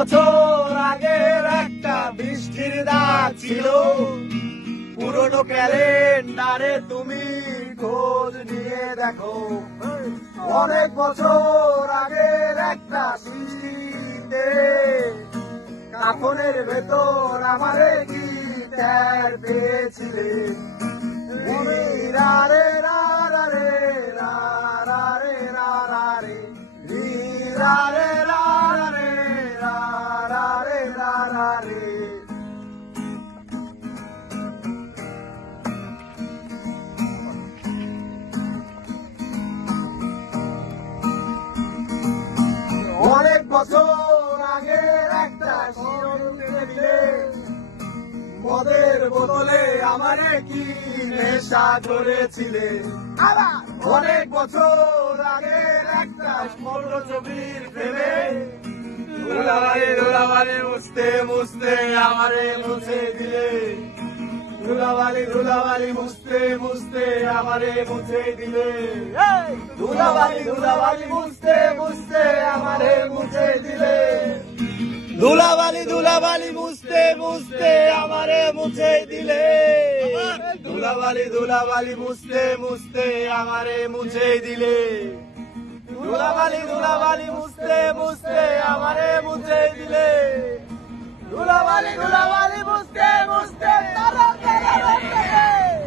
বছর আগের একটা বৃষ্টির দাগ ছিল, পুরনো ক্যালেন্ডারে তুমি খোঁজ নিয়ে দেখো। অনেক বছর আগের একটা বৃষ্টিতে কাফনের ভেতর আমারে কি ট্যার পেয়েছিলে। রে রা রা রে রা রা রে রা রা রে রা রে রা রে রা রা রে রা রা রে। অনেক বছর আগের একটা মদের বোতলে আমারে কি নেশা করেছিলে। অনেক বছর আগের একটা স্মরণ ছবির প্রেমে ধুলাবালি ধুলাবালি মুছতে মুছতে আমারে মুছে দিলে। ধুলাবালি ধুলাবালি মুছতে মুছতে আমারে মুছে দিলে। ধুলাবালি ধুলাবালি মুছতে মুছতে আমারে মুছে দিলে। ধুলাবালি ধুলাবালি মুছতে মুছতে আমারে মুছে দিলে। ধুলাবালি ধুলাবালি মুছতে মুছতে আমারে মুছে দিলে। ধুলাবালি ধুলাবালি মুছতে মুছতে আমারে মুছে দিলে। ধুলাবালি ধুলাবালি মুছতে মুছতে